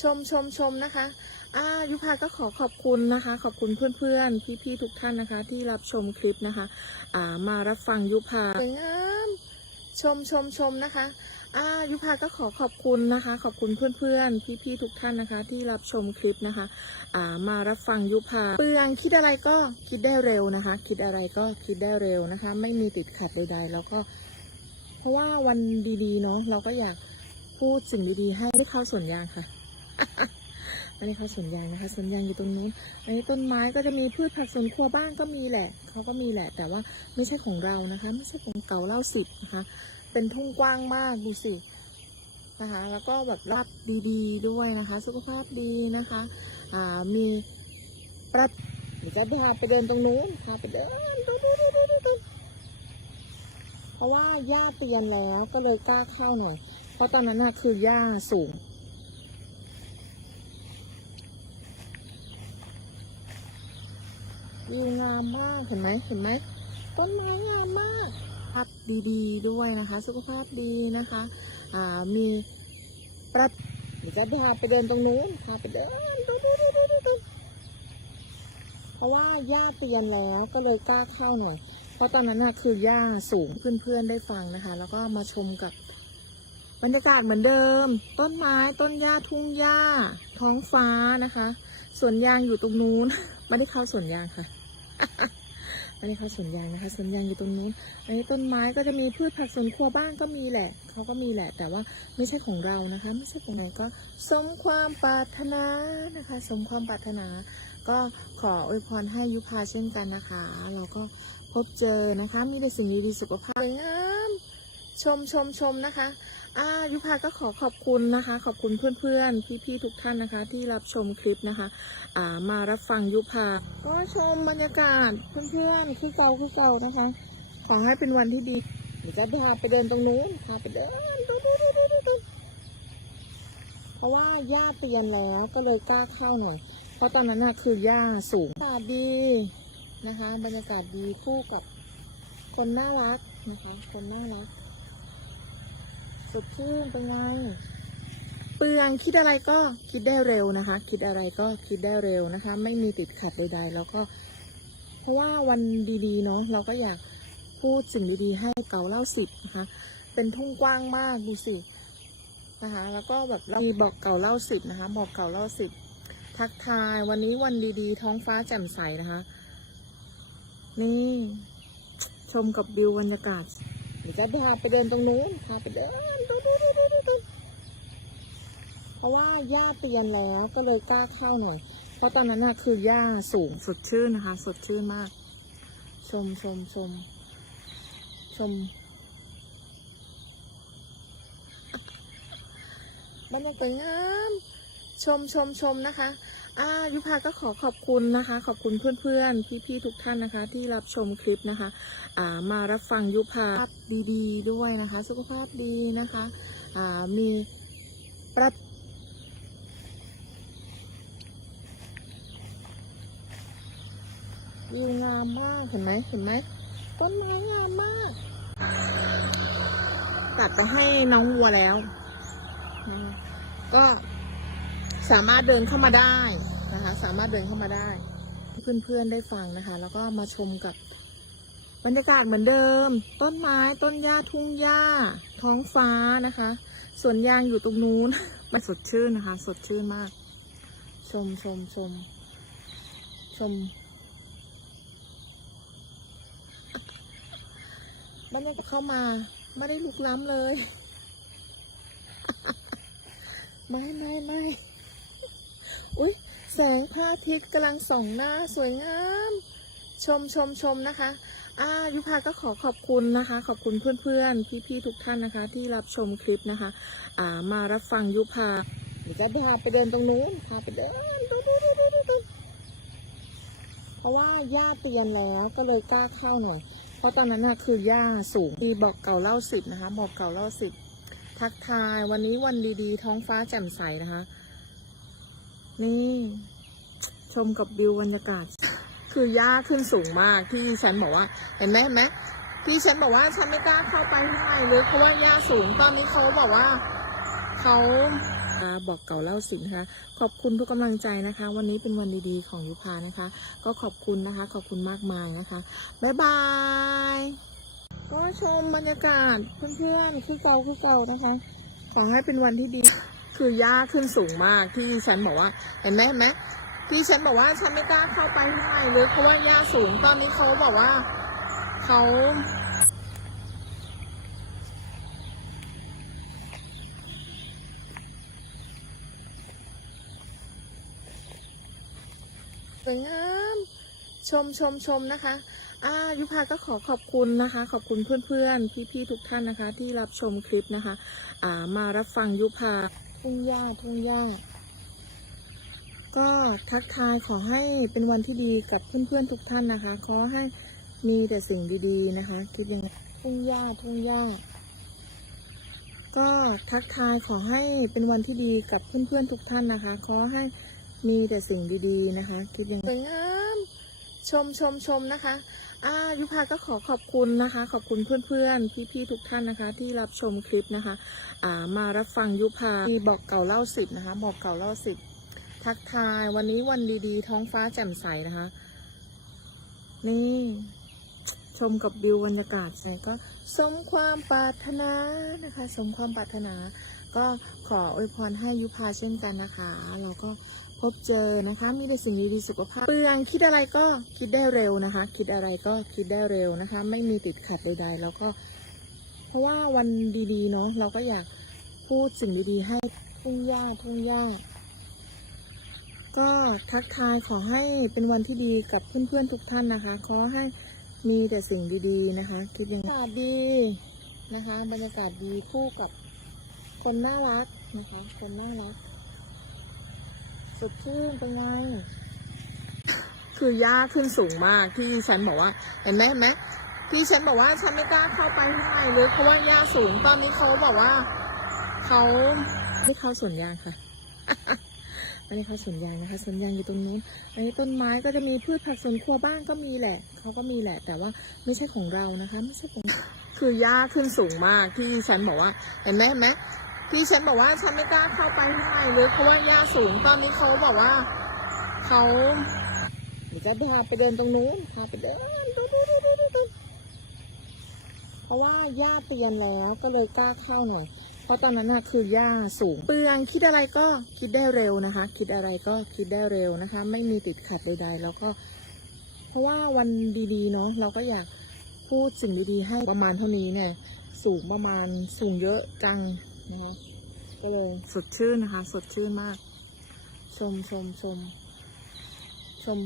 ชมชมชมนะคะอายุพาก็ขอขอบคุณนะคะ ขอบคุณเพื่อนๆ พี่ๆ ทุกท่านนะคะ ที่รับชมคลิปนะคะอ่ามารับฟังยุพาสวยงามชมชมชมนะคะอายุพาก็ขอขอบคุณนะคะ ขอบคุณเพื่อนๆ พี่ๆ ทุกท่านนะคะ ที่รับชมคลิปนะคะอ่ามารับฟังยุพาเปลืองคิดอะไรก็คิดได้เร็วนะคะ คิดอะไรก็คิดได้เร็วนะคะ ไม่มีติดขัดใดๆ แล้วก็ เพราะว่าวันดีๆ เนาะเราก็อยากพูดสิ่งดีๆ ให้ไม่เข้าส่วนยางค่ะ ไม่ได้เขาสวนยางนะคะสวนยางอยู่ตรงนู้นอันนี้ต้นไม้ก็จะมีพืชผักสวนครัวบ้างก็มีแหละเขาก็มีแหละ แต่ว่าไม่ใช่ของเรานะคะ ไม่ใช่ของเก่าเล่าสิบนะคะ เป็นทุ่งกว้างมากดูสินะคะ แล้วก็แบบรับดีๆด้วยนะคะ สุขภาพดีนะคะอ่ามีประเดี๋ยวจะพาไปเดินตรงนู้นพาไปเดินตรงนู้นเพราะว่าหญ้าเตือนแล้วก็เลยกล้าเข้าหน่อยเพราะตอนนั้นน่ะคือหญ้าสูง วิวงามมากเห็นไหมเห็นไหมต้นไม้งามมากภาพดีๆด้วยนะคะ สุขภาพดีนะคะอ่ามีประเดี๋ยวจะพาไปเดินตรงนู้นพาไปเดินเพราะว่าหญ้าเตือนแล้วก็เลยกล้าเข้าหน่อย เพราะตอนนั้นน่ะคือหญ้าสูงเพื่อนๆได้ฟังนะคะ แล้วก็มาชมกับบรรยากาศเหมือนเดิม ต้นไม้ต้นหญ้าทุ่งหญ้า ท้องฟ้านะคะสวนยางอยู่ตรงนู้นไม่ได้เข้าสวนยางค่ะ ไม่ได้เขาสวนยางนะคะสวนยางอยู่ตรงนู้น อันนี้ต้นไม้ก็จะมีพืชผักสวนครัวบ้างก็มีแหละ เขาก็มีแหละ แต่ว่าไม่ใช่ของเรานะคะ ไม่ใช่ของไหนก็สมความปรารถนานะคะ สมความปรารถนา ก็ขออวยพรให้ยุพาเช่นกันนะคะ เราก็พบเจอนะคะ มีแต่สิ่งดีๆสุขภาพสวยงามชมชมชมนะคะ อ่ายุพาก็ขอขอบคุณนะคะ ขอบคุณเพื่อนๆ พี่ๆ ทุกท่านนะคะ ที่รับชมคลิปนะคะ อ่า มารับฟังยุพา ก็ชมบรรยากาศเพื่อนๆ คือเก่าคือเก่านะคะ ขอให้เป็นวันที่ดีเดี๋ยวจะพาไปเดินตรงนู้นพาไปเดินตรงนู้นเพราะว่าหญ้าเตือนแล้วก็เลยกล้าเข้าหน่อย เพราะตอนนั้นน่ะคือหญ้าสูง บรรยากาศดีนะคะ บรรยากาศดีคู่กับคนน่ารักนะคะ คนน่ารัก สดชื่นเป็นไง เปลืองคิดอะไรก็คิดได้เร็วนะคะ คิดอะไรก็คิดได้เร็วนะคะ ไม่มีติดขัดใดๆ แล้วก็ เพราะว่าวันดีๆเนาะเราก็อยากพูดสิ่งดีๆ ให้เก่าเล่าสิบนะคะ เป็นทุ่งกว้างมากดูสินะคะ แล้วก็แบบเรามีบอกเก่าเล่าสิบนะคะ บอกเก่าเล่าสิบทักทายวันนี้วันดีๆ ท้องฟ้าแจ่มใสนะคะ นี่ ชมกับวิวบรรยากาศ เดี๋ยวจะพาไปเดินตรงนู้นพาไปเดินตรงนู้นเพราะว่าหญ้าเตือนแล้วก็เลยกล้าเข้าหน่อย เพราะตอนนั้นน่ะคือหญ้าสูงสดชื่นนะคะ สดชื่นมาก ชมชมชมชมบรรยากาศงาม ชมชมชมนะคะอ่ายุพาก็ขอขอบคุณนะคะ ขอบคุณเพื่อนๆ พี่ๆ ทุกท่านนะคะ ที่รับชมคลิปนะคะอ่ามารับฟังยุพาดีๆ ด้วยนะคะ สุขภาพดีนะคะอ่ามีประวิวงามมากเห็นไหมเห็นไหมต้นไม้งามมาก ตัดไปให้น้องวัวแล้ว ก็ สามารถเดินเข้ามาได้นะคะ สามารถเดินเข้ามาได้เพื่อนๆได้ฟังนะคะ แล้วก็มาชมกับบรรยากาศเหมือนเดิม ต้นไม้ต้นหญ้าทุ่งหญ้า ท้องฟ้านะคะสวนยางอยู่ตรงนู้นมันสดชื่นนะคะ สดชื่นมาก ชมชมชมชมบรรยากาศเข้ามา ไม่ได้ลุกล้ำเลย ไม่ไม่ไม่ งพระอาทิตย์กำลังส่องหน้าสวยงาม ชมชมชมนะคะอ่ายุพาก็ขอขอบคุณนะคะ ขอบคุณเพื่อนๆ พี่ๆ ทุกท่านนะคะ ที่รับชมคลิปนะคะ อ่ามารับฟังยุพาเดี๋ยวจะพาไปเดินตรงนู้นพาไปเดินตรงนู้นเพราะว่าหญ้าเตือนแล้วก็เลยกล้าเข้าหน่อย เพราะตอนนั้นน่ะคือหญ้าสูงมีบอกเก่าเล่าสิบนะคะ บอกเก่าเล่าสิบทักทายวันนี้วันดีๆ ท้องฟ้าแจ่มใสนะคะ นี่ ชมกับวิวบรรยากาศ คือหญ้าขึ้นสูงมากที่ฉันบอกว่า เห็นไหมเห็นไหมที่ฉันบอกว่าฉันไม่กล้าเข้าไปข้างในเลยเพราะว่าหญ้าสูงตอนนี้เขาบอกว่าเขาบอกเก่าเล่าสินะคะ ขอบคุณทุกกำลังใจนะคะ วันนี้เป็นวันดีๆของยุพานะคะ ก็ขอบคุณนะคะ ขอบคุณมากมายนะคะ บ๊ายบาย ก็ชมบรรยากาศเพื่อนๆคือเก่าคือเก่านะคะ ขอให้เป็นวันที่ดี คือหญ้าขึ้นสูงมากที่ฉันบอกว่า เห็นไหมเห็นไหม ที่ฉันบอกว่าฉันไม่กล้าเข้าไปข้างในเลยเพราะว่าหญ้าสูงตอนนี้เขาบอกว่าเขาสวยงามชมชมชมนะคะอ่ายุพาก็ขอขอบคุณนะคะ ขอบคุณเพื่อนๆ พี่ๆ ทุกท่านนะคะ ที่รับชมคลิปนะคะ อ่ามารับฟังยุพาทุ่งหญ้าทุ่งหญ้า ก็ทักทายขอให้เป็นวันที่ดีกับเพื่อนๆทุกท่านนะคะ ขอให้มีแต่สิ่งดีๆนะคะ คิดยังไงทุ่งหญ้าทุ่งหญ้า ก็ทักทายขอให้เป็นวันที่ดีกับเพื่อนๆทุกท่านนะคะ ขอให้มีแต่สิ่งดีๆนะคะ คิดยังไงสวยงามชมชมชมนะคะอ่ายุพาก็ขอขอบคุณนะคะ ขอบคุณเพื่อนๆพี่ๆทุกท่านนะคะ ที่รับชมคลิปนะคะ อ่ามารับฟังยุพาที่บอกเก่าเล่าสิบนะคะ บอกเก่าเล่าสิบ ทักทายวันนี้วันดีๆ ท้องฟ้าแจ่มใสนะคะ นี่ชมกับวิวบรรยากาศใสก็สมความปรารถนานะคะ สมความปรารถนา ก็ขออวยพรให้ยุพาเช่นกันนะคะเราก็พบเจอนะคะ มีแต่สิ่งดีๆสุขภาพเปลืองคิดอะไรก็คิดได้เร็วนะคะ คิดอะไรก็คิดได้เร็วนะคะ ไม่มีติดขัดใด ๆ แล้วก็ เพราะว่าวันดีๆเนาะเราก็อยากพูดสิ่งดีๆให้ทุ่งหญ้าทุ่งหญ้า ก็ทักทายขอให้เป็นวันที่ดีกับเพื่อนๆทุกท่านนะคะ ขอให้มีแต่สิ่งดีๆนะคะ คิดยังไงบรรยากาศดีนะคะ บรรยากาศดีคู่กับคนน่ารักนะคะ คนน่ารักสดชื่นเป็นไงคือหญ้าขึ้นสูงมากที่ฉันบอกว่า เห็นไหมเห็นไหมที่ฉันบอกว่าฉันไม่กล้าเข้าไปข้างในเลยเพราะว่าหญ้าสูงตอนนี้เขาบอกว่าเขาไม่เข้าสวนยางค่ะ อันนี้เขาสวนยางนะคะสวนยางอยู่ตรงนู้น อันนี้ต้นไม้ก็จะมีพืชผักสวนครัวบ้างก็มีแหละเขาก็มีแหละ แต่ว่าไม่ใช่ของเรานะคะ ไม่ใช่ของคือหญ้าขึ้นสูงมากที่ฉันบอกว่าเห็นไหมเห็นไหมที่ฉันบอกว่าฉันไม่กล้าเข้าไปข้างในเลยเพราะว่าหญ้าสูงตอนนี้เขาบอกว่าเขาเดี๋ยวจะพาไปเดินตรงนู้นพาไปเดินเพราะว่าหญ้าเตือนแล้วก็เลยกล้าเข้าหน่อย ราะตอนนั้นน่ะคือหญ้าสูงเปลืองคิดอะไรก็คิดได้เร็วนะคะ คิดอะไรก็คิดได้เร็วนะคะ ไม่มีติดขัดใด ๆ แล้วก็ เพราะว่าวันดีๆเนาะเราก็อยากพูดสิ่งดีๆให้ประมาณเท่านี้เนี่ย สูงประมาณสูงเยอะจังนะคะก็เลยสดชื่นนะคะ สดชื่นมาก ชมชมชมชม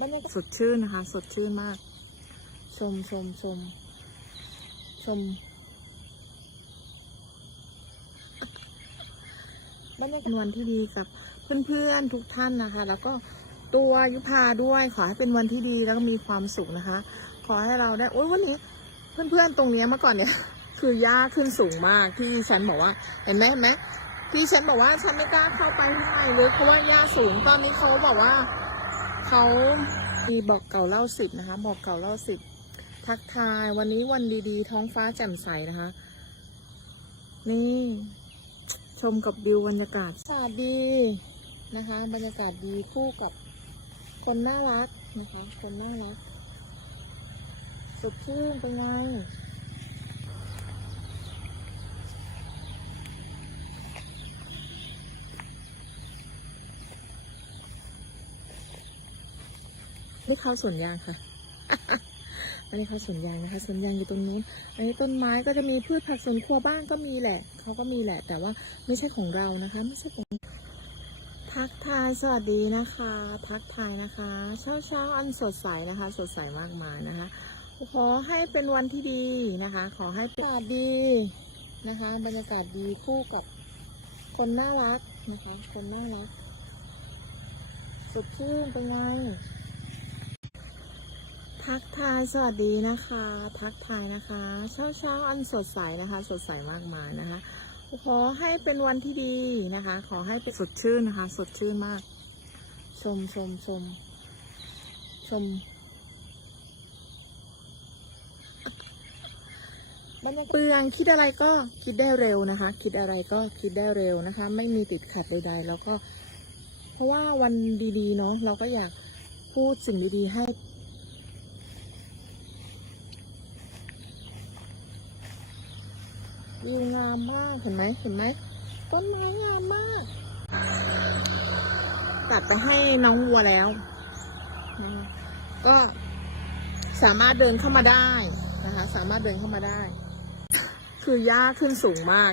บรรยากาศสดชื่นนะคะ สดชื่นมาก ชมชมชมชมบรรยากาศเป็นวันที่ดีกับเพื่อนๆทุกท่านนะคะ แล้วก็ตัวยุพาด้วยขอให้เป็นวันที่ดีแล้วก็มีความสุขนะคะ ขอให้เราได้โอ้ยวันนี้ เพื่อนๆตรงเนี้ยเมื่อก่อนเนี่ย คือหญ้าขึ้นสูงมากที่ฉันบอกว่า เห็นไหมเห็นไหมที่ฉันบอกว่าฉันไม่กล้าเข้าไปข้างในเลยเพราะว่าหญ้าสูงตอนนี้เขาบอกว่าเขามีบอกเก่าเล่าสิบนะคะ บอกเก่าเล่าสิบ ทักทายวันนี้วันดีๆ ท้องฟ้าแจ่มใสนะคะ นี่ ชมกับวิวบรรยากาศอาดีนะคะ บรรยากาศดีคู่กับคนน่ารักนะคะ คนน่ารักสดชื่นเป็นไงนี่เข้าสวนยางค่ะ อันนี้เขาสวนยางนะคะสวนยางอยู่ตรงนู้น อันนี้ต้นไม้ก็จะมีพืชผักสวนครัวบ้างก็มีแหละเขาก็มีแหละ แต่ว่าไม่ใช่ของเรานะคะ ไม่ใช่ของทักทายสวัสดีนะคะ ทักทายนะคะ เช้าเช้าๆอันสดใสนะคะ สดใสมากมายนะคะ ขอให้เป็นวันที่ดีนะคะ ขอให้บรรยากาศดีนะคะ บรรยากาศดีคู่กับคนน่ารักนะคะ คนน่ารักสดชื่นเป็นไง ทักทายสวัสดีนะคะ ทักทายนะคะ เช้าเช้าอันสดใสนะคะ สดใสมากมายนะคะ ขอให้เป็นวันที่ดีนะคะ ขอให้เป็นสดชื่นนะคะ สดชื่นมาก ชมชมชมชมบรรยากาศเปลืองคิดอะไรก็คิดได้เร็วนะคะ คิดอะไรก็คิดได้เร็วนะคะ ไม่มีติดขัดใดๆแล้วก็ เพราะว่าวันดีๆเนาะเราก็อยากพูดสิ่งดีๆให้ วิวงามมากเห็นไหมเห็นไหมต้นไม้งามมาก ตัดไปให้น้องวัวแล้ว ก็สามารถเดินเข้ามาได้นะคะ สามารถเดินเข้ามาได้ คือหญ้าขึ้นสูงมาก